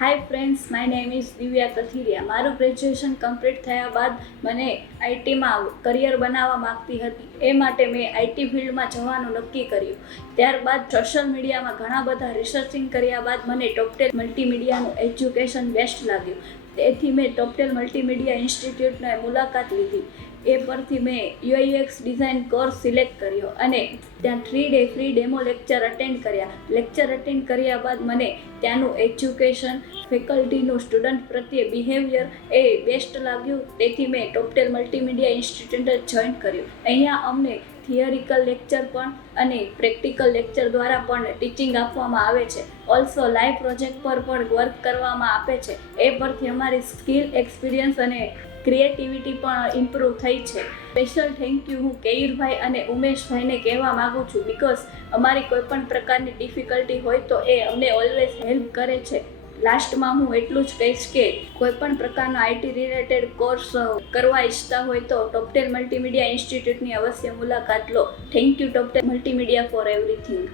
Hi friends, my name is Divya Kathiriya. મારું graduation complete થયા બાદ મને આઈટીમાં કરિયર બનાવવા માગતી હતી. એ માટે મેં આઈટી ફિલ્ડમાં જવાનું નક્કી કર્યું. ત્યારબાદ સોશિયલ મીડિયામાં ઘણા બધા રિસર્ચિંગ કર્યા બાદ મને ટોપટેલ મલ્ટીમીડિયાનું એજ્યુકેશન બેસ્ટ લાગ્યું. તેથી મેં ટોપટેલ મલ્ટીમીડિયા ઇન્સ્ટિટ્યૂટની મુલાકાત લીધી. એ પરથી મેં યુઆઈયુએક્સ ડિઝાઇન કોર્સ સિલેક્ટ કર્યો અને ત્યાં 3 day free demo lecture attend કર્યા. લેક્ચર અટેન્ડ કર્યા બાદ મને ત્યાંનું એજ્યુકેશન, ફેકલ્ટીનું સ્ટુડન્ટ પ્રત્યે બિહેવિયર એ બેસ્ટ લાગ્યું. તેથી મેં ટોપટેલ મલ્ટીમીડિયા ઇન્સ્ટિટ્યૂટ જોઈન કર્યું. અહીંયા અમને થિયરિકલ લેક્ચર પણ અને પ્રેક્ટિકલ લેક્ચર દ્વારા પણ ટીચિંગ આપવામાં આવે છે. ઓલ્સો લાઈવ પ્રોજેક્ટ પર પણ વર્ક કરવામાં આપે છે. એ પરથી અમારી સ્કિલ, એક્સપિરિયન્સ અને ક્રિએટિવિટી પણ ઇમ્પ્રૂવ થઈ છે. સ્પેશિયલ થેન્ક યુ હું કેયુરભાઈ અને ઉમેશભાઈને કહેવા માગું છું, બિકોઝ અમારી કોઈ પણ પ્રકારની ડિફિકલ્ટી હોય તો એ અમને ઓલવેઝ હેલ્પ કરે છે. લાસ્ટમાં હું એટલું જ કહીશ કે કોઈ પણ પ્રકારનો આઈટી રિલેટેડ કોર્સ કરવા ઈચ્છતા હોય તો ટોપટેલ મલ્ટીમીડિયા ઇન્સ્ટિટ્યૂટની અવશ્ય મુલાકાત લો. થેન્ક યુ ટોપટેલ મલ્ટીમીડિયા ફોર એવરીથિંગ.